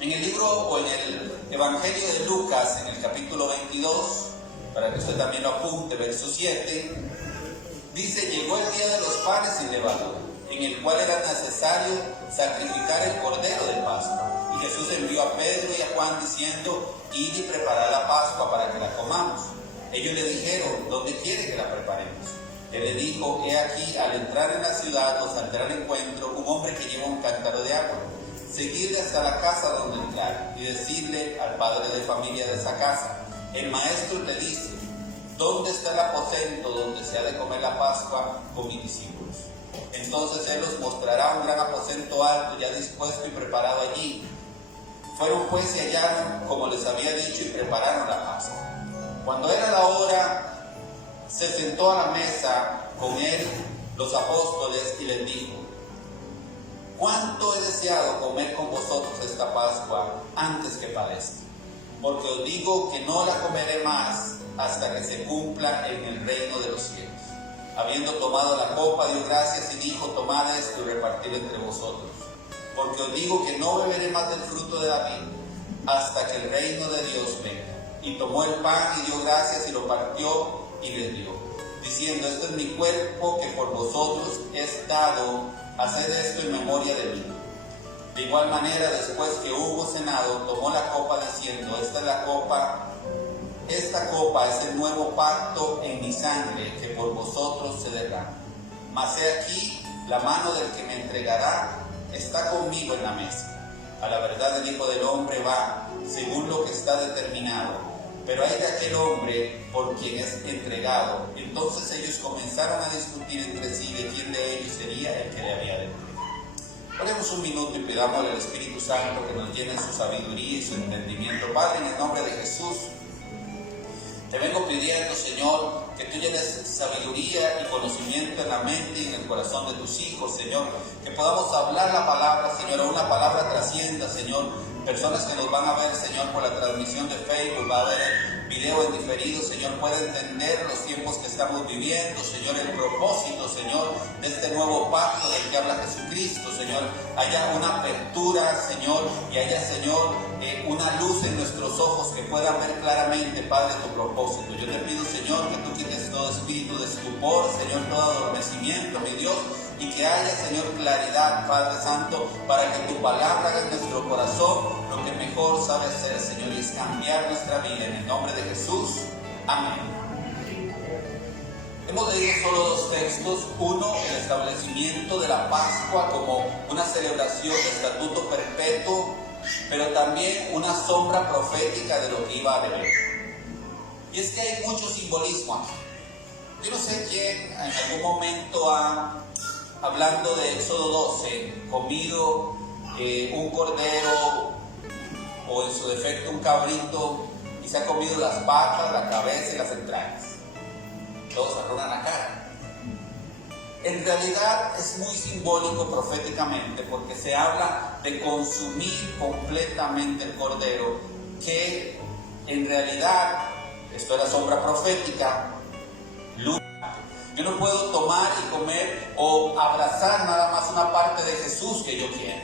En el libro o en el Evangelio de Lucas, en el capítulo 22, para que usted también lo apunte, verso 7, dice: llegó el día de los panes sin levadura, en el cual era necesario sacrificar el cordero de Pascua. Y Jesús envió a Pedro y a Juan diciendo: id y preparad la Pascua para que la comamos. Ellos le dijeron: ¿dónde quiere que la preparemos? Él le dijo: he aquí, al entrar en la ciudad os saldrá al encuentro un hombre que lleva un cántaro de agua. Seguidle hasta la casa donde entrar y decirle al padre de familia de esa casa: el maestro te dice, ¿dónde está el aposento donde se ha de comer la Pascua con mis discípulos? Entonces él os mostrará un gran aposento alto, ya dispuesto y preparado allí. Fueron pues y hallaron como les había dicho y prepararon la Pascua. Cuando era la hora, se sentó a la mesa con él los apóstoles y les dijo: cuánto he deseado comer con vosotros esta Pascua antes que padezca, porque os digo que no la comeré más hasta que se cumpla en el reino de los cielos. Habiendo tomado la copa, dio gracias y dijo: tomad esto y repartid entre vosotros, porque os digo que no beberé más del fruto de la vid hasta que el reino de Dios venga. Y tomó el pan y dio gracias y lo partió y les dio, diciendo: este es mi cuerpo que por vosotros es dado, haced esto en memoria de mí. De igual manera, después que hubo cenado, tomó la copa diciendo: esta copa es el nuevo pacto en mi sangre, que por vosotros se derrama. Mas he aquí, la mano del que me entregará está conmigo en la mesa. A la verdad el Hijo del Hombre va según lo que está determinado, pero hay de aquel hombre por quien es entregado. Entonces ellos comenzaron a discutir entre sí de quién de ellos sería el que le había de morir. Oremos un minuto y pidámosle al Espíritu Santo que nos llene su sabiduría y su entendimiento. Padre, en el nombre de Jesús, te vengo pidiendo, Señor, que tú llenes sabiduría y conocimiento en la mente y en el corazón de tus hijos, Señor. Que podamos hablar la palabra, Señor, una palabra trascienda, Señor. Personas que nos van a ver, Señor, por la transmisión de Facebook, va a ver el video en diferido, Señor, pueda entender los tiempos que estamos viviendo, Señor, el propósito, Señor, de este nuevo pacto del que habla Jesucristo, Señor. Haya una apertura, Señor, y haya, Señor, una luz en nuestros ojos que puedan ver claramente, Padre, tu propósito. Yo te pido, Señor, que tú quites todo espíritu de estupor, Señor, todo adormecimiento, mi Dios, y que haya, Señor, claridad, Padre Santo, para que tu palabra haga en nuestro corazón lo que mejor sabe hacer, Señor, y es cambiar nuestra vida. En el nombre de Jesús, amén. Hemos leído solo dos textos. Uno, el establecimiento de la Pascua como una celebración de estatuto perpetuo, pero también una sombra profética de lo que iba a venir. Y es que hay mucho simbolismo aquí. Yo no sé quién en algún momento hablando de Éxodo 12, comido un cordero o en su defecto un cabrito y se ha comido las patas, la cabeza y las entrañas. Todos arrugan la cara. En realidad es muy simbólico proféticamente, porque se habla de consumir completamente el cordero, que en realidad, esto es la sombra profética. Yo no puedo tomar y comer o abrazar nada más una parte de Jesús que yo quiero.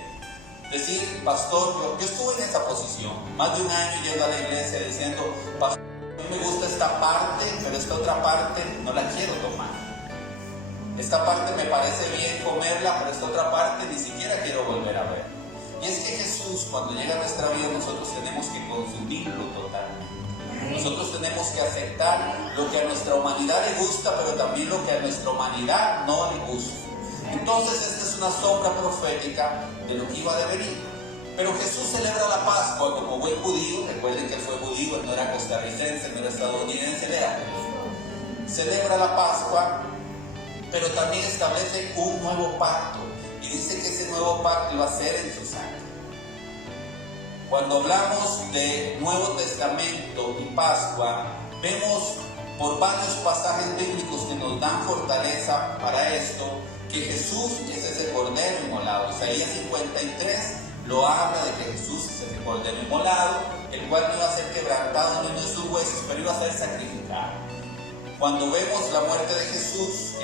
Decir: pastor, yo estuve en esa posición, más de un año yendo a la iglesia diciendo: pastor, a mí me gusta esta parte, pero esta otra parte no la quiero tomar. Esta parte me parece bien comerla, pero esta otra parte ni siquiera quiero volver a ver. Y es que Jesús, cuando llega a nuestra vida, nosotros tenemos que consumirlo totalmente. Nosotros tenemos que aceptar lo que a nuestra humanidad le gusta, pero también lo que a nuestra humanidad no le gusta. Entonces esta es una sombra profética de lo que iba a venir. Pero Jesús celebra la Pascua como buen judío. Recuerden que él fue judío, él no era costarricense, no era estadounidense, él era judío. Celebra la Pascua, pero también establece un nuevo pacto. Y dice que ese nuevo pacto iba a ser en su sangre. Cuando hablamos de Nuevo Testamento y Pascua, vemos por varios pasajes bíblicos que nos dan fortaleza para esto, que Jesús es ese cordero inmolado. Isaías 53 lo habla de que Jesús es ese cordero inmolado, el cual no iba a ser quebrantado en uno de sus huesos, pero iba a ser sacrificado. Cuando vemos la muerte de Jesús,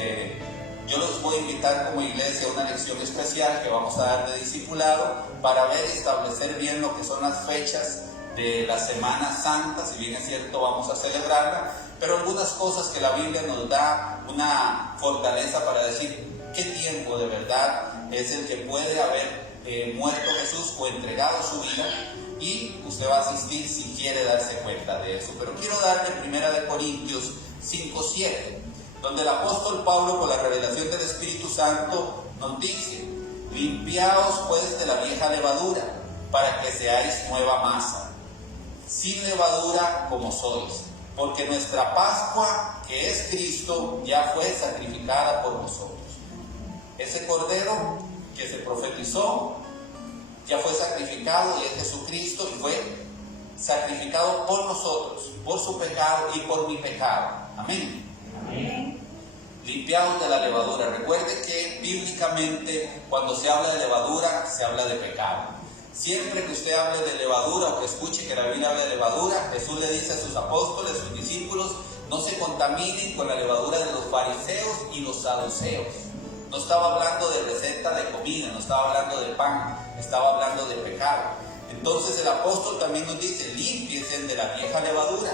Yo los voy a invitar como iglesia a una lección especial que vamos a dar de discipulado para ver y establecer bien lo que son las fechas de la Semana Santa. Si bien es cierto, vamos a celebrarla, pero algunas cosas que la Biblia nos da una fortaleza para decir qué tiempo de verdad es el que puede haber muerto Jesús o entregado su vida, y usted va a asistir si quiere darse cuenta de eso. Pero quiero darle 1 Corintios 5:7, donde el apóstol Pablo, por la revelación del Espíritu Santo, nos dice: limpiaos pues de la vieja levadura, para que seáis nueva masa, sin levadura como sois, porque nuestra Pascua, que es Cristo, ya fue sacrificada por nosotros. Ese cordero que se profetizó ya fue sacrificado, y es Jesucristo, y fue sacrificado por nosotros, por su pecado y por mi pecado. Amén. Amén. Limpiados de la levadura. Recuerde que bíblicamente, cuando se habla de levadura, se habla de pecado. Siempre que usted hable de levadura o que escuche que la Biblia habla de levadura, Jesús le dice a sus apóstoles, sus discípulos: no se contaminen con la levadura de los fariseos y los saduceos. No estaba hablando de receta de comida, no estaba hablando de pan, estaba hablando de pecado. Entonces el apóstol también nos dice: límpiense de la vieja levadura,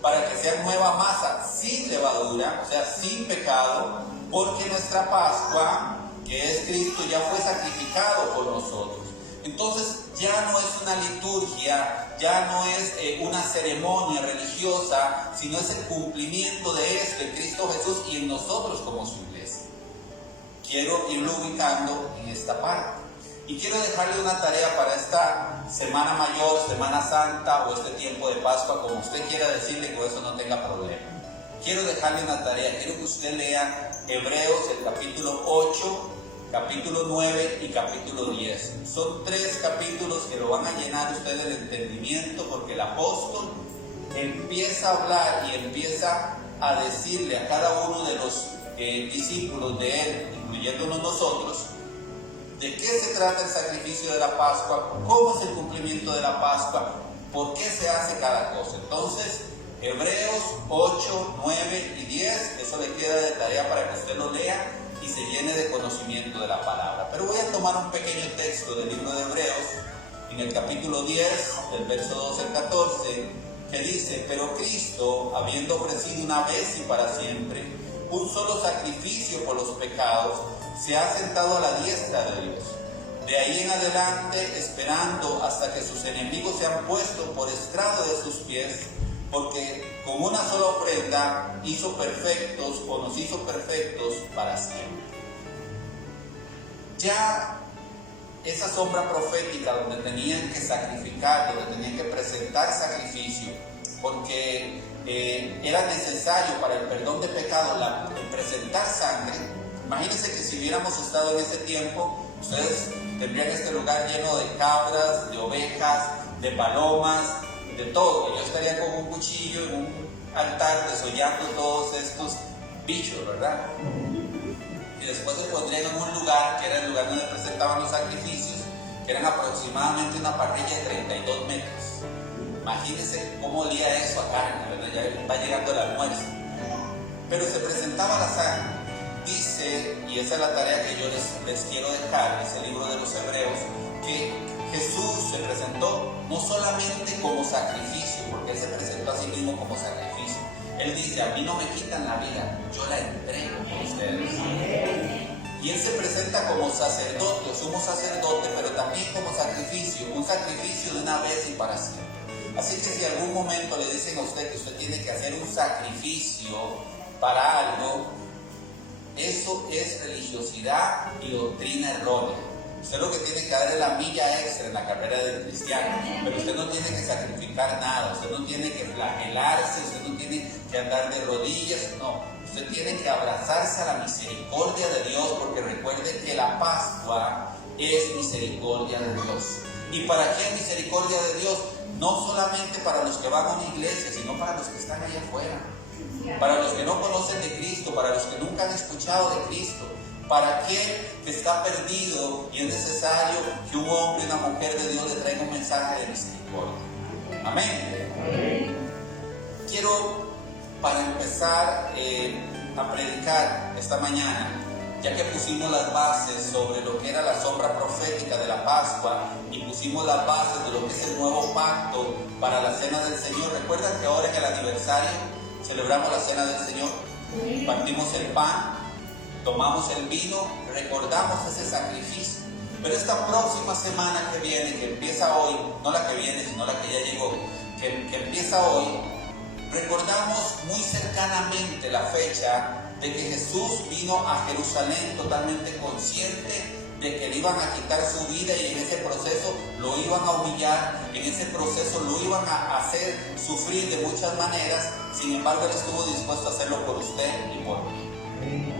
para que sea nueva masa, sin levadura, o sea, sin pecado, porque nuestra Pascua, que es Cristo, ya fue sacrificado por nosotros. Entonces ya no es una liturgia, ya no es una ceremonia religiosa, sino es el cumplimiento de esto en Cristo Jesús y en nosotros como su iglesia. Quiero irlo ubicando en esta parte. Y quiero dejarle una tarea para esta Semana Mayor, Semana Santa o este tiempo de Pascua, como usted quiera decirle, con eso no tenga problema. Quiero dejarle una tarea, quiero que usted lea Hebreos, el capítulo 8, capítulo 9 y capítulo 10. Son 3 capítulos que lo van a llenar usted del entendimiento, porque el apóstol empieza a hablar y empieza a decirle a cada uno de los discípulos de él, incluyéndonos nosotros, de qué se trata el sacrificio de la Pascua, cómo es el cumplimiento de la Pascua, por qué se hace cada cosa. Entonces, Hebreos 8, 9 y 10, eso le queda de tarea para que usted lo lea y se llene de conocimiento de la palabra. Pero voy a tomar un pequeño texto del libro de Hebreos, en el capítulo 10, del verso 12 al 14, que dice: pero Cristo, habiendo ofrecido una vez y para siempre un solo sacrificio por los pecados, se ha sentado a la diestra de Dios. De ahí en adelante, esperando hasta que sus enemigos sean puestos por estrado de sus pies, porque con una sola ofrenda hizo perfectos, o nos hizo perfectos para siempre. Ya esa sombra profética donde tenían que sacrificar, donde tenían que presentar sacrificio, porque era necesario para el perdón de pecado el presentar sangre. Imagínense que si hubiéramos estado en ese tiempo, ustedes tendrían este lugar lleno de cabras, de ovejas, de palomas, de todo. Yo estaría con un cuchillo en un altar desollando todos estos bichos, ¿verdad? Y después se pondrían en un lugar, que era el lugar donde presentaban los sacrificios, que eran aproximadamente una parrilla de 32 metros. Imagínense cómo olía eso a carne, ¿verdad? Ya va llegando el almuerzo. Pero se presentaba la sangre. Dice, y esa es la tarea que yo les quiero dejar, ese libro de los Hebreos, que Jesús se presentó no solamente como sacrificio, porque Él se presentó a sí mismo como sacrificio. Él dice: a mí no me quitan la vida, yo la entrego por ustedes. Y Él se presenta como sacerdote, o sumo sacerdote, pero también como sacrificio, un sacrificio de una vez y para siempre. Así que si en algún momento le dicen a usted que usted tiene que hacer un sacrificio para algo, eso es religiosidad y doctrina errónea. Usted lo que tiene que dar es la milla extra en la carrera del cristiano, pero usted no tiene que sacrificar nada, usted no tiene que flagelarse, usted no tiene que andar de rodillas, no. Usted tiene que abrazarse a la misericordia de Dios, porque recuerde que la Pascua es misericordia de Dios. ¿Y para qué es misericordia de Dios? No solamente para los que van a una iglesia, sino para los que están allá afuera. Para los que no conocen de Cristo, para los que nunca han escuchado de Cristo, para aquel que está perdido y es necesario que un hombre y una mujer de Dios le traiga un mensaje de misericordia. Amén. Quiero, para empezar a predicar esta mañana, ya que pusimos las bases sobre lo que era la sombra profética de la Pascua y pusimos las bases de lo que es el nuevo pacto para la cena del Señor. ¿Recuerdan que ahora en el aniversario celebramos la cena del Señor? Partimos el pan, tomamos el vino, recordamos ese sacrificio. Pero esta próxima semana que viene, que empieza hoy, no la que viene, sino la que ya llegó, que empieza hoy, recordamos muy cercanamente la fecha de que Jesús vino a Jerusalén totalmente consciente de que le iban a quitar su vida y en ese proceso lo iban a humillar, en ese proceso lo iban a hacer sufrir de muchas maneras. Sin embargo, Él estuvo dispuesto a hacerlo por usted y por mí.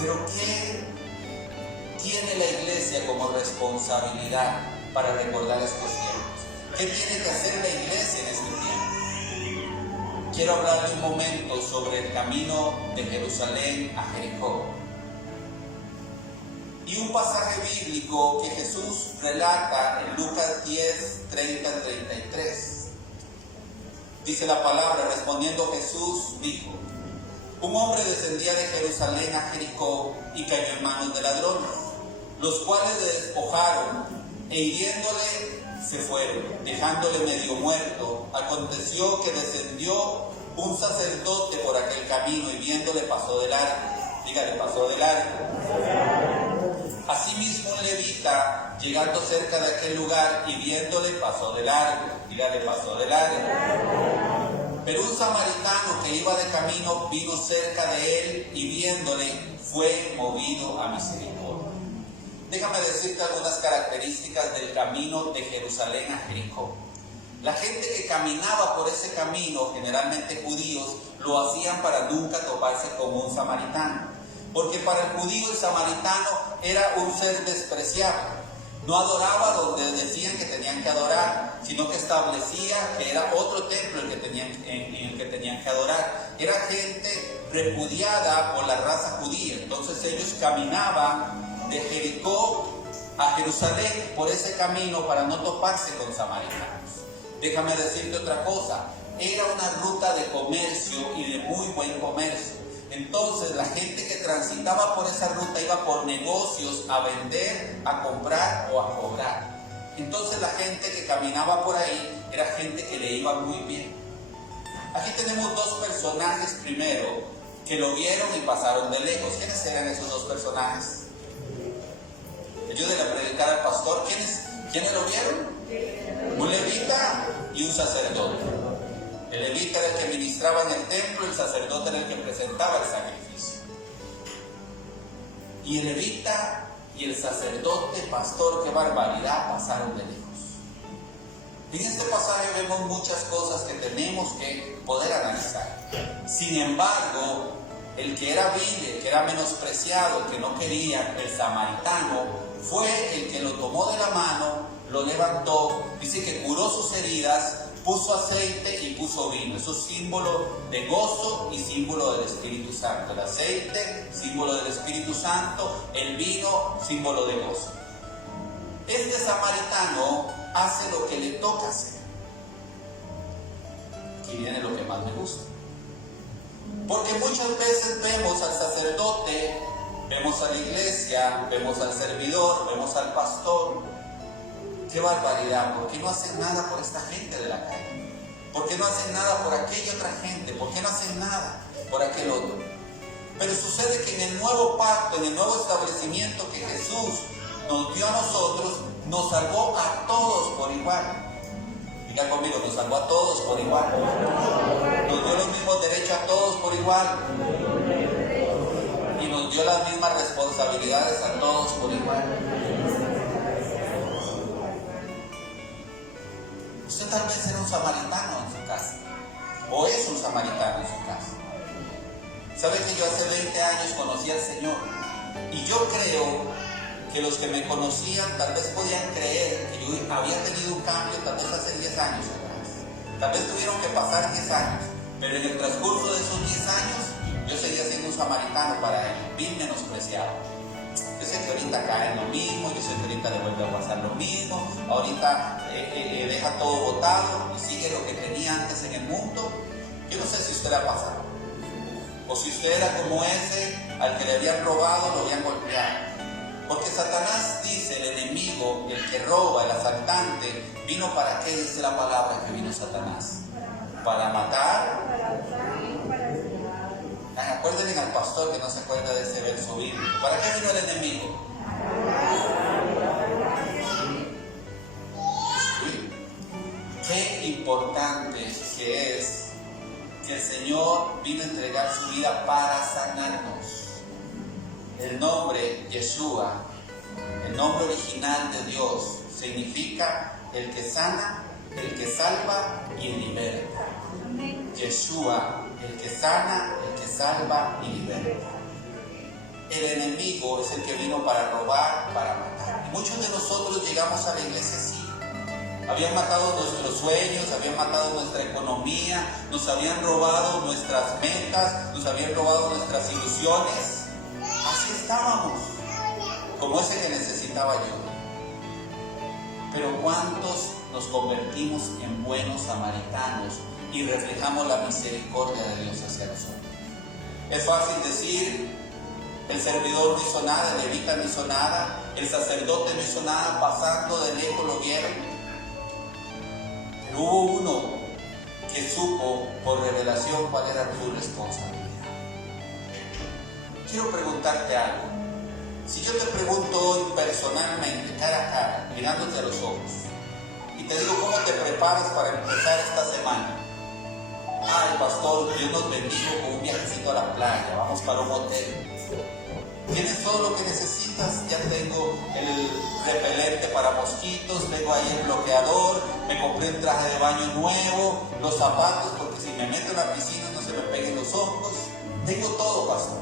Pero ¿qué tiene la iglesia como responsabilidad para recordar estos tiempos? ¿Qué tiene que hacer la iglesia en este tiempo? Quiero hablarle un momento sobre el camino de Jerusalén a Jericó. Y un pasaje bíblico que Jesús relata en Lucas 10, 30 al 33. Dice la palabra: respondiendo Jesús dijo: un hombre descendía de Jerusalén a Jericó y cayó en manos de ladrones, los cuales le despojaron e hiriéndole se fueron, dejándole medio muerto. Aconteció que descendió un sacerdote por aquel camino y viéndole pasó de largo. Dígale, pasó de largo. Asimismo un levita, llegando cerca de aquel lugar y viéndole pasó de largo. Dígale, pasó de largo. Pero un samaritano que iba de camino vino cerca de él y viéndole fue movido a misericordia. Déjame decirte algunas características del camino de Jerusalén a Jericó. La gente que caminaba por ese camino, generalmente judíos, lo hacían para nunca toparse con un samaritano. Porque para el judío el samaritano era un ser despreciado. No adoraba donde decían que tenían que adorar, sino que establecía que era otro templo en el que tenían que adorar. Era gente repudiada por la raza judía. Entonces ellos caminaban de Jericó a Jerusalén por ese camino para no toparse con samaritanos. Déjame decirte otra cosa: era una ruta de comercio y de muy buen comercio. Entonces la gente que transitaba por esa ruta iba por negocios a vender, a comprar o a cobrar. Entonces la gente que caminaba por ahí era gente que le iba muy bien. Aquí tenemos dos personajes primero que lo vieron y pasaron de lejos. ¿Quiénes eran esos dos personajes? Ayúdenle a predicar al pastor. ¿Quiénes lo vieron? Un levita y un sacerdote. El levita era el que ministraba en el templo, el sacerdote era el que presentaba el sacrificio. Y el levita y el sacerdote, pastor, qué barbaridad, pasaron de lejos. En este pasaje vemos muchas cosas que tenemos que poder analizar. Sin embargo, el que era vil, el que era menospreciado, el que no quería, el samaritano, fue el que lo tomó de la mano, lo levantó, dice que curó sus heridas, puso aceite y puso vino. Eso es símbolo de gozo y símbolo del Espíritu Santo. El aceite, símbolo del Espíritu Santo; el vino, símbolo de gozo. Este samaritano hace lo que le toca hacer. Aquí viene lo que más me gusta. Porque muchas veces vemos al sacerdote, vemos a la iglesia, vemos al servidor, vemos al pastor. ¡Qué barbaridad! ¿Por qué no hacen nada por esta gente de la calle? ¿Por qué no hacen nada por aquella otra gente? ¿Por qué no hacen nada por aquel otro? Pero sucede que en el nuevo pacto, en el nuevo establecimiento que Jesús nos dio a nosotros, nos salvó a todos por igual. Diga conmigo, nos salvó a todos por igual. Nos dio los mismos derechos a todos por igual. Y nos dio las mismas responsabilidades a todos por igual. Usted tal vez era un samaritano en su casa, o es un samaritano en su casa. ¿Sabe que yo hace 20 años conocí al Señor? Y yo creo que los que me conocían tal vez podían creer que yo había tenido un cambio tal vez hace 10 años atrás. Tal vez tuvieron que pasar 10 años, pero en el transcurso de esos 10 años yo seguía siendo un samaritano para él, bien menospreciado. Yo sé que ahorita cae en lo mismo, yo sé que ahorita le vuelve a pasar lo mismo, ahorita deja todo botado y sigue lo que tenía antes en el mundo. Yo no sé si usted le ha pasado. O si usted era como ese al que le habían robado, lo habían golpeado. Porque Satanás dice, el enemigo, el que roba, el asaltante, ¿vino para qué? Dice la palabra que vino Satanás. Para matar. Acuérdense al pastor que no se acuerda de ese verso bíblico. ¿Para qué vino el enemigo? Qué importante que es que el Señor vino a entregar su vida para sanarnos. El nombre Yeshua, el nombre original de Dios, significa el que sana, el que salva y el liberta. Yeshua, el que sana, el que salva y liberta. El enemigo es el que vino para robar, para matar. Y muchos de nosotros llegamos a la iglesia así. Habían matado nuestros sueños, habían matado nuestra economía, nos habían robado nuestras metas, nos habían robado nuestras ilusiones. Así estábamos, como ese que necesitaba ayuda. Pero ¿cuántos nos convertimos en buenos samaritanos y reflejamos la misericordia de Dios hacia nosotros? Es fácil decir, el servidor no hizo nada, el levita no hizo nada, el sacerdote no hizo nada, pasando de lejos lo vieron. Pero hubo uno que supo por revelación cuál era tu responsabilidad. Quiero preguntarte algo. Si yo te pregunto hoy personalmente, cara a cara, mirándote a los ojos, y te digo cómo te preparas para empezar esta semana. Ay, pastor, Dios nos bendijo con un viajecito a la playa, vamos para un hotel. Tienes todo lo que necesitas, ya tengo el repelente para mosquitos, tengo ahí el bloqueador, me compré un traje de baño nuevo, los zapatos, porque si me meto en la piscina no se me peguen los hongos. Tengo todo, pastor.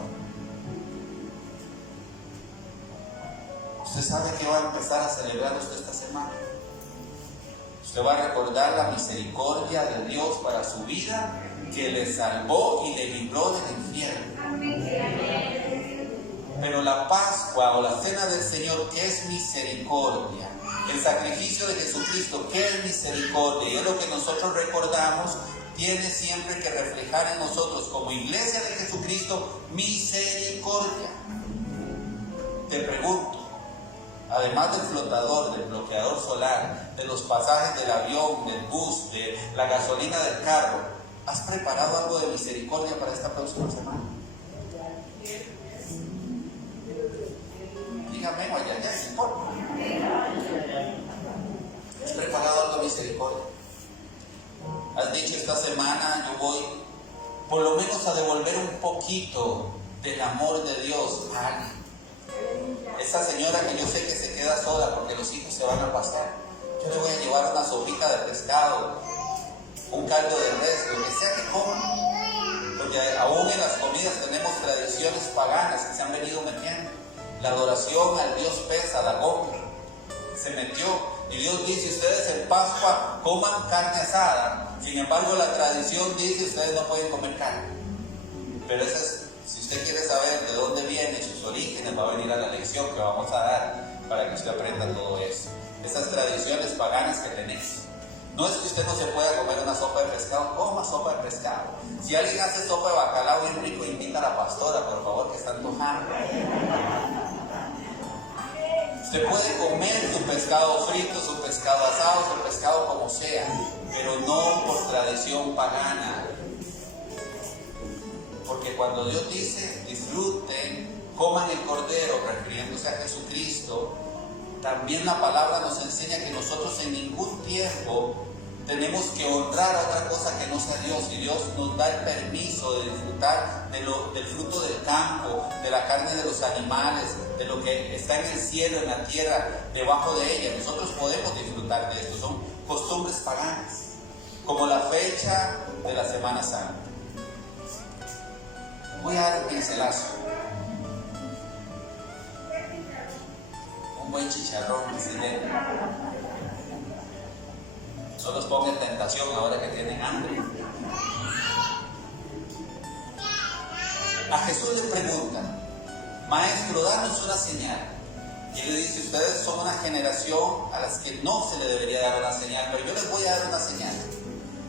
Usted sabe que va a empezar a celebrar usted esta semana. Usted va a recordar la misericordia de Dios para su vida, que le salvó y le libró del infierno. Pero la Pascua o la Cena del Señor, ¿qué es misericordia? El sacrificio de Jesucristo, ¿qué es misericordia? Y es lo que nosotros recordamos, tiene siempre que reflejar en nosotros como iglesia de Jesucristo misericordia. Te pregunto, además del flotador, del bloqueador solar, de los pasajes del avión, del bus, de la gasolina del carro, ¿has preparado algo de misericordia para esta próxima semana? Dígame, ya se importa. ¿Has preparado algo de misericordia? Has dicho, esta semana yo voy por lo menos a devolver un poquito del amor de Dios a alguien. Esa señora que yo sé que se queda sola porque los hijos se van a pasar, yo le voy a llevar una sopita de pescado, un caldo de res, lo que sea que coman. Porque aún en las comidas tenemos tradiciones paganas que se han venido metiendo. La adoración al Dios Pesa, la Gomer, se metió. Y Dios dice, ustedes en Pascua coman carne asada. Sin embargo, la tradición dice, ustedes no pueden comer carne. Pero esa es, si usted quiere saber de dónde vienen sus orígenes, va a venir a la lección que vamos a dar para que usted aprenda todo eso. Esas tradiciones paganas que tenemos. No es que usted no se pueda comer una sopa de pescado, coma sopa de pescado. Si alguien hace sopa de bacalao bien rico, invita a la pastora, por favor, que está antojando. Usted puede comer su pescado frito, su pescado asado, su pescado como sea, pero no por tradición pagana. Porque cuando Dios dice, disfruten, coman el cordero, refiriéndose a Jesucristo, también la palabra nos enseña que nosotros en ningún tiempo tenemos que honrar a otra cosa que no sea Dios. Y Dios nos da el permiso de disfrutar del fruto del campo, de la carne de los animales, de lo que está en el cielo, en la tierra, debajo de ella. Nosotros podemos disfrutar de esto. Son costumbres paganas, como la fecha de la Semana Santa. Voy a dar un pincelazo. Un buen chicharrón, excelente. No los ponga en tentación ahora que tienen hambre. A Jesús le pregunta, maestro, danos una señal. Y él le dice, ustedes son una generación a las que no se le debería dar una señal, pero yo les voy a dar una señal.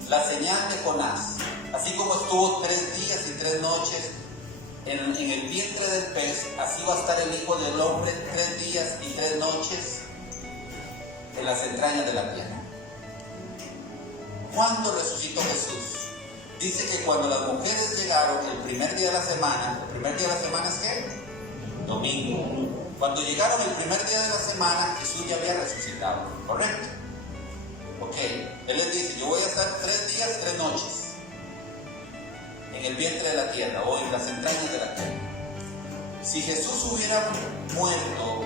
La señal de Jonás. Así como estuvo 3 días y 3 noches en el vientre del pez, así va a estar el Hijo del Hombre 3 días y 3 noches en las entrañas de la tierra. ¿Cuándo resucitó Jesús? Dice que cuando las mujeres llegaron el primer día de la semana, ¿el primer día de la semana es qué? Domingo. Cuando llegaron el primer día de la semana, Jesús ya había resucitado, ¿correcto? Ok, Él les dice, yo voy a estar 3 días, 3 noches en el vientre de la tierra o en las entrañas de la tierra. Si Jesús hubiera muerto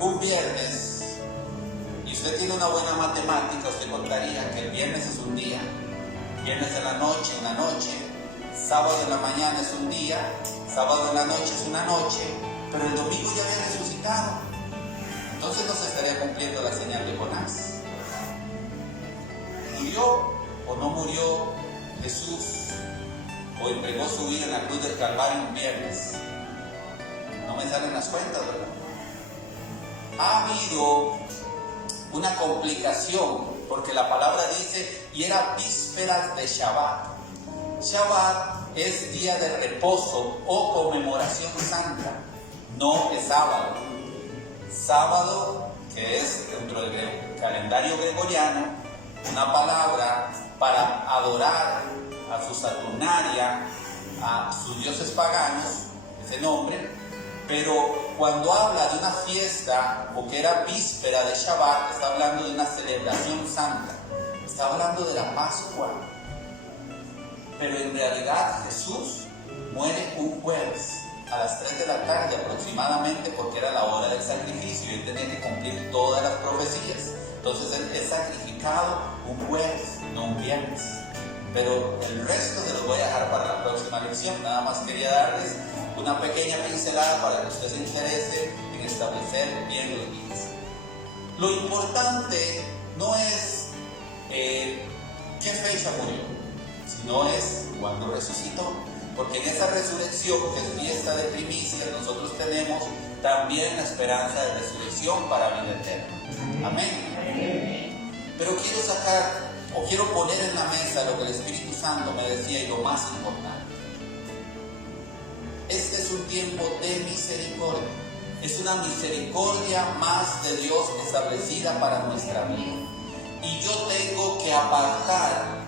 un viernes, y usted tiene una buena matemática, usted contaría que el viernes es un día, viernes en la noche, una noche, sábado en la mañana es un día, sábado en la noche es una noche, pero el domingo ya había resucitado. Entonces no se estaría cumpliendo la señal de Jonás. ¿Murió o no murió Jesús? ¿O entregó su vida en la cruz del Calvario un viernes? No me salen las cuentas, ¿verdad? Ha habido una complicación, porque la palabra dice, y era vísperas de Shabbat. Shabbat es día de reposo o conmemoración santa, no es sábado. Sábado, que es dentro del calendario gregoriano, una palabra para adorar a su Saturnalia, a sus dioses paganos, ese nombre, pero cuando habla de una fiesta o que era víspera de Shabbat, está hablando de una celebración santa, está hablando de la Pascua. Pero en realidad Jesús muere un jueves a las 3 de la tarde aproximadamente, porque era la hora del sacrificio y él tenía que cumplir todas las profecías. Entonces él es sacrificado un jueves, no un viernes. Pero el resto se los voy a dejar para la próxima lección. Nada más quería darles una pequeña pincelada para que usted se interese en establecer bien los días. Lo importante no es qué fecha murió, sino es cuándo resucitó. Porque en esa resurrección, que es fiesta de primicias, nosotros tenemos también la esperanza de resurrección para vida eterna. Amén. Pero quiero sacar o quiero poner en la mesa lo que el Espíritu Santo me decía, y lo más importante. Este es un tiempo de misericordia. Es una misericordia más de Dios establecida para nuestra vida. Y yo tengo que apartar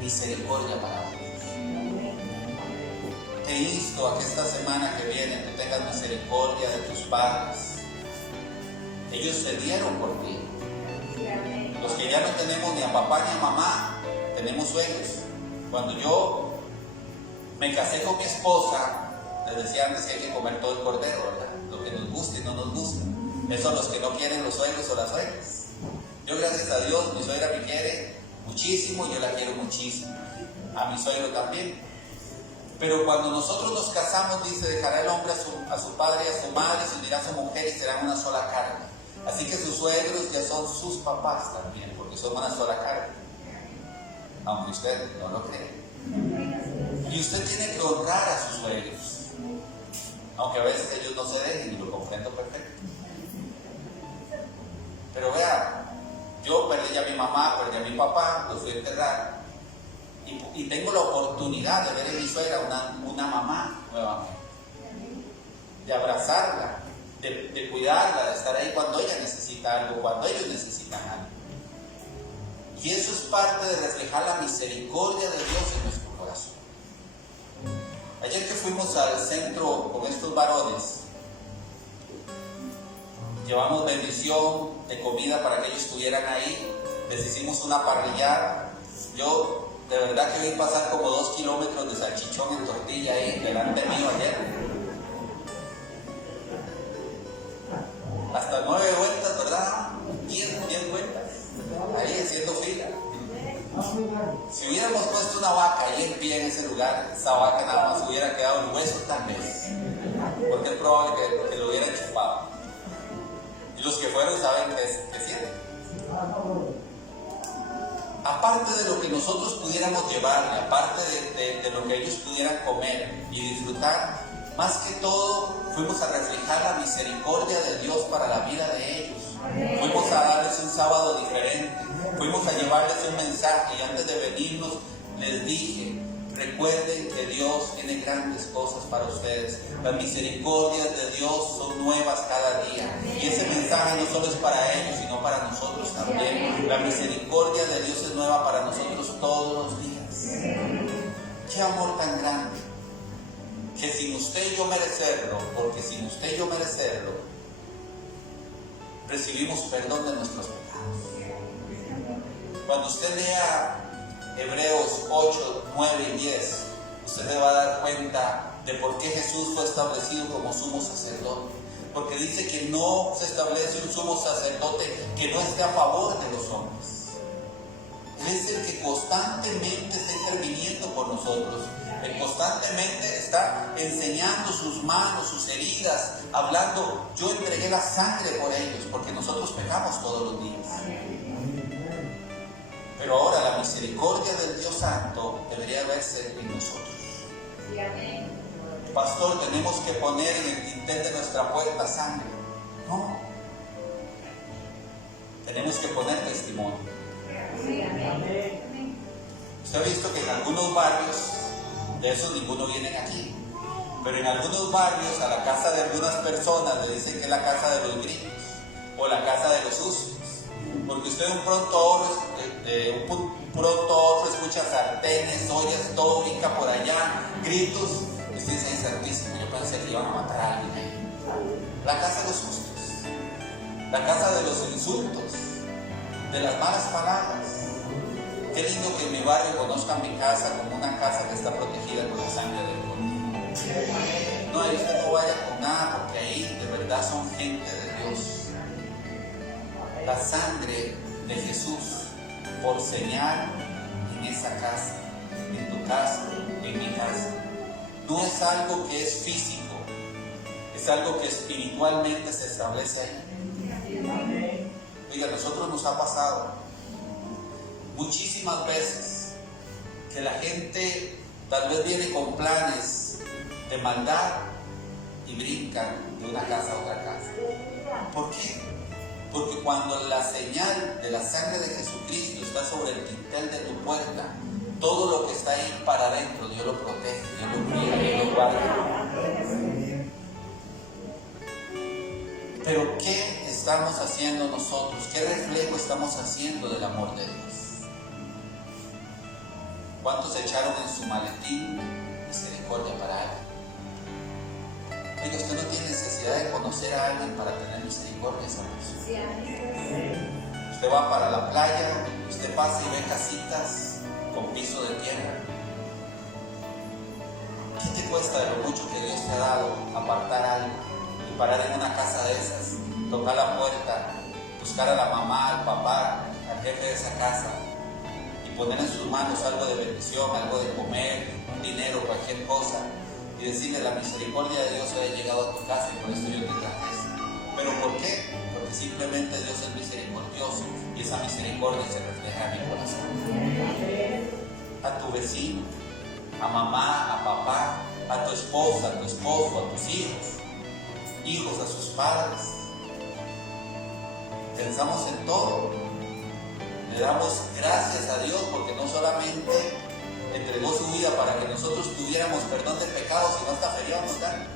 misericordia para otros. Te insto a que esta semana que viene tú tengas misericordia de tus padres. Ellos se dieron por ti. Los que ya no tenemos ni a papá ni a mamá, tenemos sueños. Cuando yo me casé con mi esposa, les decía antes que hay que comer todo el cordero, ¿verdad? Lo que nos guste y no nos gusta. Esos son los que no quieren los suegros o las suegras. Yo, gracias a Dios, mi suegra me quiere muchísimo y yo la quiero muchísimo. A mi suegro también. Pero cuando nosotros nos casamos, dice, dejará el hombre a su padre y a su madre, se unirá a su mujer y serán una sola carne. Así que sus suegros ya son sus papás también, porque son una sola carne. Aunque usted no lo cree. Y usted tiene que honrar a sus suegros. Aunque a veces ellos no se dejen, y lo comprendo perfecto. Pero vea, yo perdí a mi mamá, perdí a mi papá, los fui a enterrar. Y tengo la oportunidad de ver en mi suegra una mamá nuevamente. De abrazarla, de cuidarla, de estar ahí cuando ella necesita algo, cuando ellos necesitan algo. Y eso es parte de reflejar la misericordia de Dios en nuestro corazón. Ayer que fuimos al centro con estos varones, llevamos bendición de comida para que ellos estuvieran ahí, les hicimos una parrillada. Yo de verdad que vi pasar como 2 kilómetros de salchichón en tortilla ahí delante mío ayer. Hasta 9 vueltas, ¿verdad? 10 vueltas. Ahí haciendo fila. Si hubiéramos puesto una vaca ahí en pie en ese lugar, esa vaca nada más hubiera quedado en hueso tal vez. Porque es probable que lo hubiera chupado. Y los que fueron saben que sienten. Aparte de lo que nosotros pudiéramos llevarle, aparte de lo que ellos pudieran comer y disfrutar, más que todo fuimos a reflejar la misericordia de Dios para la vida de ellos. Fuimos a darles un sábado diferente, fuimos a llevarles un mensaje, y antes de venirnos les dije, recuerden que Dios tiene grandes cosas para ustedes. Las misericordias de Dios son nuevas cada día. Y ese mensaje no solo es para ellos, sino para nosotros también. La misericordia de Dios es nueva para nosotros todos los días. Qué amor tan grande, que sin usted y yo merecerlo, porque sin usted y yo merecerlo, recibimos perdón de nuestros pecados. Cuando usted lea Hebreos 8, 9 y 10, usted se va a dar cuenta de por qué Jesús fue establecido como sumo sacerdote. Porque dice que no se establece un sumo sacerdote que no esté a favor de los hombres. Él es el que constantemente está interviniendo por nosotros. Él constantemente está enseñando sus manos, sus heridas, hablando: yo entregué la sangre por ellos, porque nosotros pecamos todos los días. Pero ahora la misericordia del Dios Santo debería verse en nosotros. Pastor, tenemos que poner en el dintel de nuestra puerta sangre. No. Tenemos que poner testimonio. Usted ha visto que en algunos barrios, de esos ninguno vienen aquí, pero en algunos barrios a la casa de algunas personas le dicen que es la casa de los gringos o la casa de los sucios, porque usted de un pronto a otro escucha sartenes, ollas, todo brinca por allá, gritos, y usted dice: es santísimo, yo pensé que iban a matar a alguien ahí. La casa de los sustos, la casa de los insultos, de las malas palabras. Qué lindo que en mi barrio conozcan mi casa como una casa que está protegida con la sangre del Cordero. No, ahí usted no vaya con nada, porque ahí de verdad son gente de Dios. La sangre de Jesús por señal en esa casa, en tu casa, en mi casa. No es algo que es físico, es algo que espiritualmente se establece ahí. Oiga, a nosotros nos ha pasado muchísimas veces que la gente tal vez viene con planes de maldad y brincan de una casa a otra casa. ¿Por qué? Porque cuando la señal de la sangre de Jesucristo está sobre el dintel de tu puerta, todo lo que está ahí para adentro, Dios lo protege, Dios lo cuida, Dios lo guarda. Pero ¿qué estamos haciendo nosotros? ¿Qué reflejo estamos haciendo del amor de Dios? ¿Cuántos echaron en su maletín misericordia para alguien? Oiga, usted no tiene necesidad de conocer a alguien para tener misericordia a esa persona. Usted va para la playa, usted pasa y ve casitas con piso de tierra. ¿Qué te cuesta de lo mucho que Dios te ha dado apartar algo y parar en una casa de esas, tocar la puerta, buscar a la mamá, al papá, al jefe de esa casa y poner en sus manos algo de bendición, algo de comer, un dinero, cualquier cosa, y decirle: la misericordia de Dios haya llegado a tu casa y por eso yo te traje esto? ¿Pero por qué? Porque simplemente Dios es misericordioso y esa misericordia se refleja en mi corazón. A tu vecino, a mamá, a papá, a tu esposa, a tu esposo, a tus hijos a sus padres. Pensamos en todo. Le damos gracias a Dios porque no solamente entregó su vida para que nosotros tuviéramos perdón de pecados, sino hasta feriado nos dan.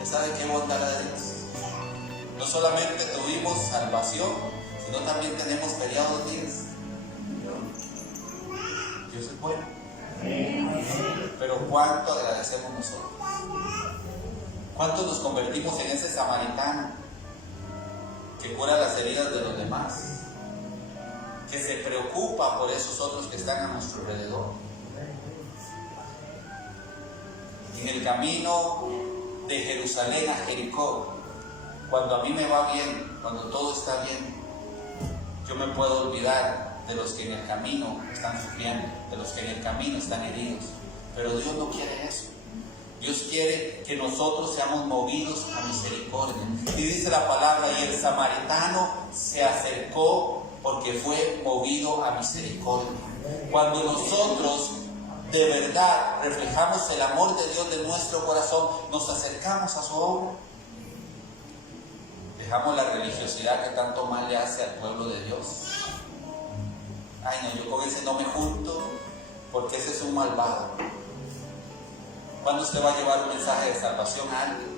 ¿Ya sabe qué bondad de Dios? No solamente tuvimos salvación, sino también tenemos feriados días. Dios es bueno. Pero ¿cuánto agradecemos nosotros? ¿Cuánto nos convertimos en ese samaritano que cura las heridas de los demás? Que se preocupa por esos otros que están a nuestro alrededor. En el camino de Jerusalén a Jericó, cuando a mí me va bien, cuando todo está bien, yo me puedo olvidar de los que en el camino están sufriendo, de los que en el camino están heridos. Pero Dios no quiere eso. Dios quiere que nosotros seamos movidos a misericordia. Y dice la palabra: y el samaritano se acercó porque fue movido a misericordia. Cuando nosotros de verdad reflejamos el amor de Dios de nuestro corazón, nos acercamos a su obra. Dejamos la religiosidad que tanto mal le hace al pueblo de Dios. Ay, no, yo con ese no me junto, porque ese es un malvado. ¿Cuándo usted va a llevar un mensaje de salvación a alguien?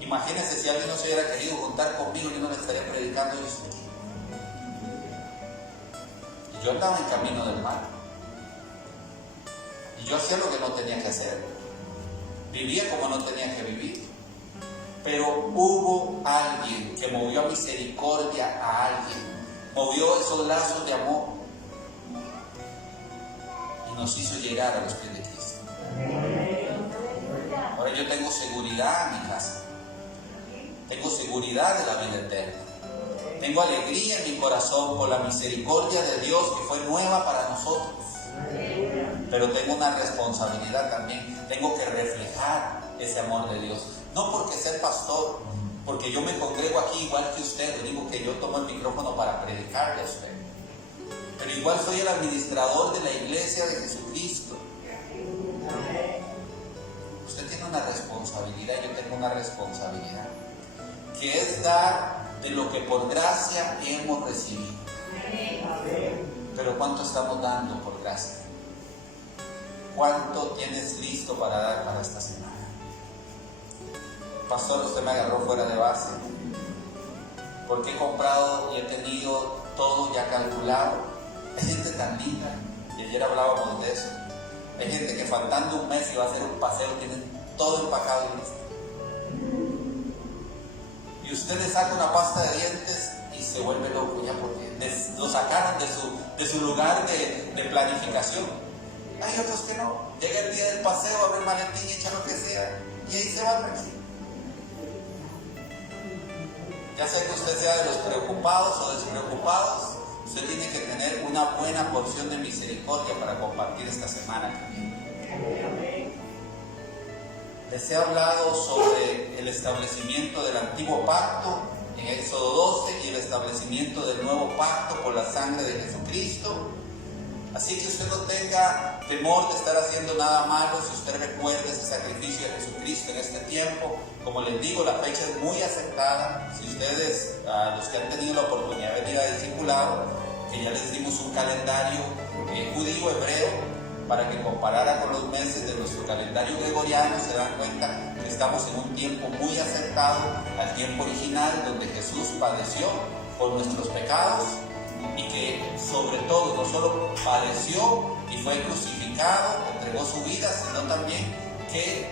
Imagínense si alguien no se hubiera querido juntar conmigo, yo no le estaría predicando eso. Y yo andaba en camino del mal. Y yo hacía lo que no tenía que hacer. Vivía como no tenía que vivir. Pero hubo alguien que movió a misericordia a alguien. Movió esos lazos de amor. Y nos hizo llegar a los pies de Cristo. Ahora yo tengo seguridad en mi casa. Tengo seguridad de la vida eterna. Tengo alegría en mi corazón por la misericordia de Dios que fue nueva para nosotros. Pero tengo una responsabilidad también. Tengo que reflejar ese amor de Dios. No porque ser pastor, porque yo me congrego aquí igual que usted. Le digo que yo tomo el micrófono para predicarle a usted. Pero igual soy el administrador de la iglesia de Jesucristo. Usted tiene una responsabilidad, yo tengo una responsabilidad, que es dar de lo que por gracia hemos recibido. Pero ¿cuánto estamos dando por gracia? ¿Cuánto tienes listo para dar para esta semana? Pastor, usted me agarró fuera de base, porque he comprado y he tenido todo ya calculado. Hay gente tan linda, y ayer hablábamos de eso. Hay gente que faltando un mes y va a hacer un paseo, tienen todo empacado y listo. Y usted le saca una pasta de dientes y se vuelve loco ya porque lo sacaron de su lugar de planificación. Hay otros que no. Llega el día del paseo, abre el maletín y echa lo que sea y ahí se va tranquilo. Ya sea que usted sea de los preocupados o despreocupados, usted tiene que tener una buena porción de misericordia para compartir esta semana también. Les he hablado sobre el establecimiento del antiguo pacto en Éxodo 12 y el establecimiento del nuevo pacto por la sangre de Jesucristo. Así que usted no tenga temor de estar haciendo nada malo si usted recuerda ese sacrificio de Jesucristo en este tiempo. Como les digo, la fecha es muy acertada. Si ustedes, los que han tenido la oportunidad de venir a discipulado, que ya les dimos un calendario judío, hebreo, para que comparara con los meses de nuestro calendario gregoriano, se dan cuenta que estamos en un tiempo muy acercado al tiempo original, donde Jesús padeció por nuestros pecados y que sobre todo no solo padeció y fue crucificado, entregó su vida, sino también que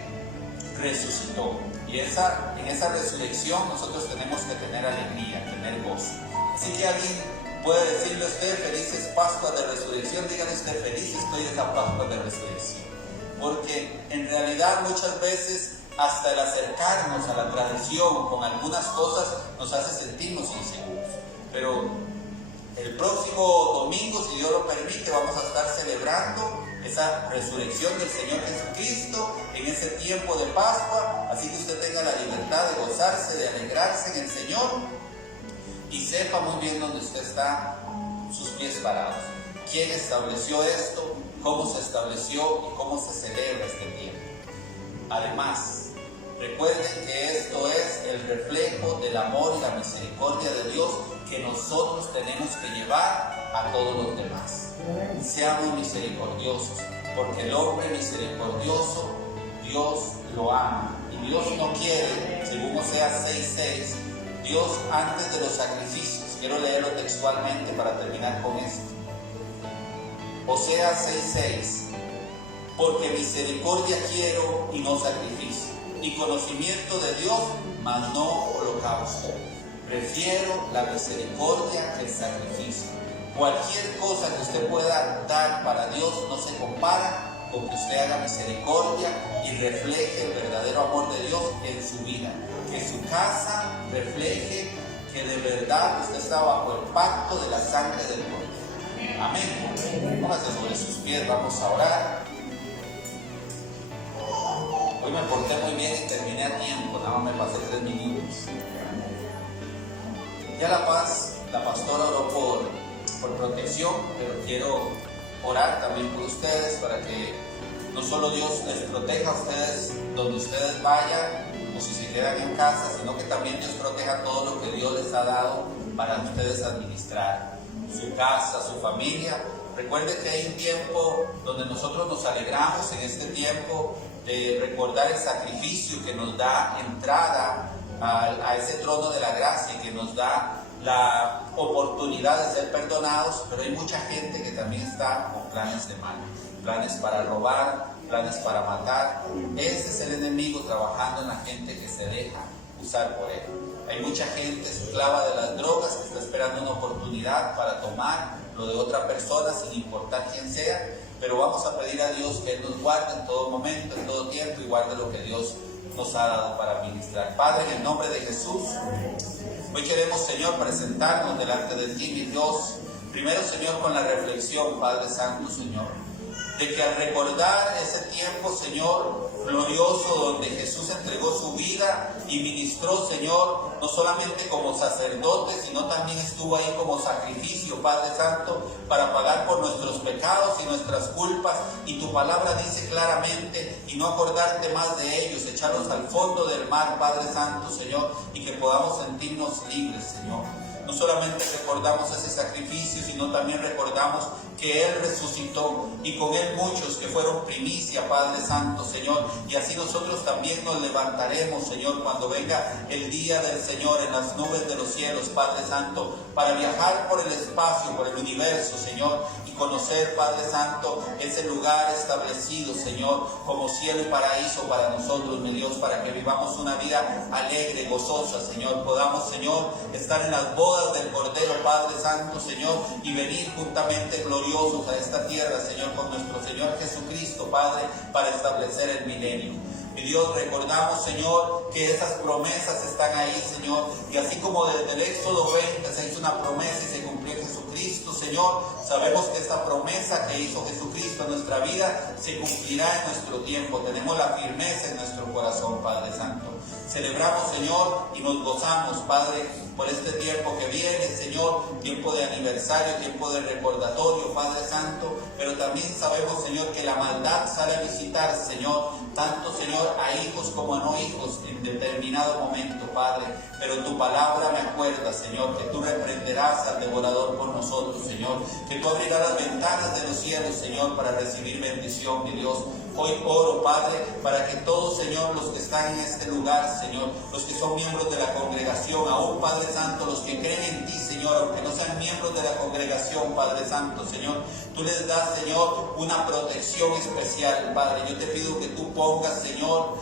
resucitó. Y en esa resurrección nosotros tenemos que tener alegría, tener gozo. Así que alguien puede decirle a usted felices Pascuas de Resurrección, dígale usted feliz estoy de esa Pascua de Resurrección. Porque en realidad muchas veces hasta el acercarnos a la tradición con algunas cosas nos hace sentirnos inseguros. Pero el próximo domingo, si Dios lo permite, vamos a estar celebrando esa resurrección del Señor Jesucristo en ese tiempo de Pascua. Así que usted tenga la libertad de gozarse, de alegrarse en el Señor y sepa muy bien dónde usted está, sus pies parados. ¿Quién estableció esto? ¿Cómo se estableció? ¿Y cómo se celebra este tiempo? Además, recuerden que esto es el reflejo del amor y la misericordia de Dios que nosotros tenemos que llevar a todos los demás. Seamos misericordiosos, porque el hombre misericordioso, Dios lo ama. Y Dios no quiere, según Oseas 6:6, Dios antes de los sacrificios, quiero leerlo textualmente para terminar con esto. Oseas 6:6, porque misericordia quiero y no sacrificio, y conocimiento de Dios, mas no holocausto. Prefiero la misericordia que el sacrificio. Cualquier cosa que usted pueda dar para Dios no se compara con que usted haga misericordia y refleje el verdadero amor de Dios en su vida. Que su casa refleje que de verdad usted está bajo el pacto de la sangre del Cordero. Amén. Póngase sobre sus pies, vamos a orar. Hoy me porté muy bien y terminé a tiempo, nada más me pasé 3 minutos. Ya La Paz, la pastora oró por protección, pero quiero orar también por ustedes para que no solo Dios les proteja a ustedes donde ustedes vayan o si se quedan en casa, sino que también Dios proteja todo lo que Dios les ha dado para ustedes administrar, su casa, su familia, Recuerde que hay un tiempo donde nosotros nos alegramos en este tiempo de recordar el sacrificio que nos da entrada a ese trono de la gracia y que nos da la oportunidad de ser perdonados, pero hay mucha gente que también está con planes de mal, planes para robar, planes para matar. Ese es el enemigo trabajando en la gente que se deja usar por él. Hay mucha gente esclava de las drogas que está esperando una oportunidad para tomar lo de otra persona sin importar quién sea, pero vamos a pedir a Dios que Él nos guarde en todo momento, en todo tiempo, y guarde lo que Dios nos ha dado para ministrar. Padre, en el nombre de Jesús, hoy queremos, Señor, presentarnos delante de ti, mi Dios, primero, Señor, con la reflexión, Padre Santo, Señor, de que al recordar ese tiempo, Señor, glorioso, donde Jesús entregó su vida y ministró, Señor, no solamente como sacerdote, sino también estuvo ahí como sacrificio, Padre Santo, para pagar por nuestros pecados y nuestras culpas, y tu palabra dice claramente, y no acordarte más de ellos, echarlos al fondo del mar, Padre Santo, Señor, y que podamos sentirnos libres, Señor. No solamente recordamos ese sacrificio, sino también recordamos que Él resucitó y con Él muchos que fueron primicia, Padre Santo, Señor. Y así nosotros también nos levantaremos, Señor, cuando venga el día del Señor en las nubes de los cielos, Padre Santo, para viajar por el espacio, por el universo, Señor, y conocer, Padre Santo, ese lugar establecido, Señor, como cielo y paraíso para nosotros, mi Dios, para que vivamos una vida alegre, gozosa, Señor. Podamos, Señor, estar en las bodas del Cordero, Padre Santo, Señor, y venir juntamente gloriosos a esta tierra, Señor, con nuestro Señor Jesucristo, Padre, para establecer el milenio. Mi Dios, recordamos, Señor, que esas promesas están ahí, Señor, y así como desde el Éxodo 20 se hizo una promesa y se cumplió en Jesucristo, Señor, sabemos que esta promesa que hizo Jesucristo en nuestra vida se cumplirá en nuestro tiempo. Tenemos la firmeza en nuestro corazón, Padre Santo. Celebramos, Señor, y nos gozamos, Padre, por este tiempo que viene, Señor, tiempo de aniversario, tiempo de recordatorio, Padre Santo, pero también sabemos, Señor, que la maldad sale a visitar, Señor, tanto, Señor, a hijos como a no hijos en determinado momento, Padre, pero tu palabra me acuerda, Señor, que tú reprenderás al devorador por nosotros, Señor, que tú abrirás las ventanas de los cielos, Señor, para recibir bendición, mi Dios. Hoy oro, Padre, para que todos, Señor, los que están en este lugar, Señor, los que son miembros de la congregación, aún, Padre Santo, los que creen en ti, Señor, aunque no sean miembros de la congregación, Padre Santo, Señor, tú les das, Señor, una protección especial, Padre. Yo te pido que tú pongas, Señor,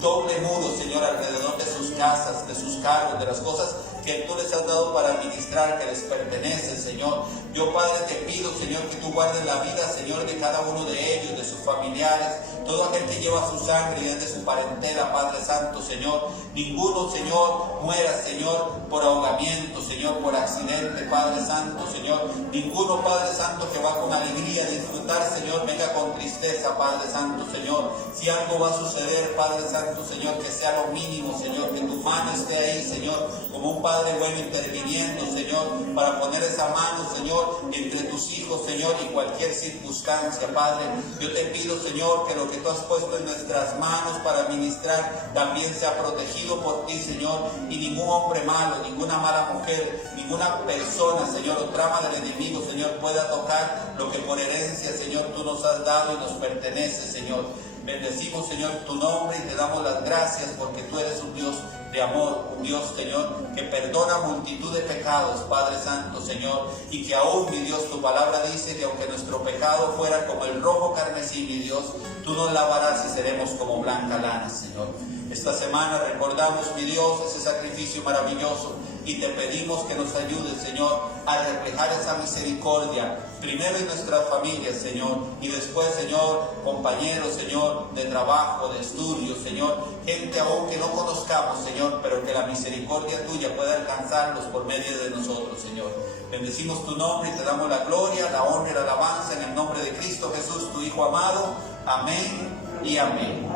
doble muro, Señor, alrededor de sus casas, de sus carros, de las cosas que tú les has dado para administrar, que les pertenece, Señor. Yo, Padre, te pido, Señor, que tú guardes la vida, Señor, de cada uno de ellos, de sus familiares, todo aquel que lleva su sangre y es de su parentela, Padre Santo, Señor. Ninguno, Señor, muera, Señor, por ahogamiento, Señor, por accidente, Padre Santo, Señor. Ninguno, Padre Santo, que va con alegría a disfrutar, Señor, venga con tristeza, Padre Santo, Señor. Si algo va a suceder, Padre Santo, Señor, que sea lo mínimo, Señor, que tu mano esté ahí, Señor, como un Padre bueno interviniendo, Señor, para poner esa mano, Señor, entre tus hijos, Señor, y cualquier circunstancia, Padre. Yo te pido, Señor, que lo que tú has puesto en nuestras manos para ministrar también sea protegido por ti, Señor, y ningún hombre malo, ninguna mala mujer, ninguna persona, Señor, o trama del enemigo, Señor, pueda tocar lo que por herencia, Señor, tú nos has dado y nos pertenece, Señor. Bendecimos, Señor, tu nombre y te damos las gracias porque tú eres un Dios de amor, un Dios, Señor, que perdona multitud de pecados, Padre Santo, Señor, y que aún, mi Dios, tu palabra dice que aunque nuestro pecado fuera como el rojo carmesí, mi Dios, tú nos lavarás y seremos como blanca lana, Señor. Esta semana recordamos, mi Dios, ese sacrificio maravilloso y te pedimos que nos ayudes, Señor, a reflejar esa misericordia, primero en nuestras familias, Señor, y después, Señor, compañeros, Señor, de trabajo, de estudio, Señor, gente aún que no conozcamos, Señor, pero que la misericordia tuya pueda alcanzarlos por medio de nosotros, Señor. Bendecimos tu nombre y te damos la gloria, la honra y la alabanza en el nombre de Cristo Jesús, tu Hijo amado. Amén y amén.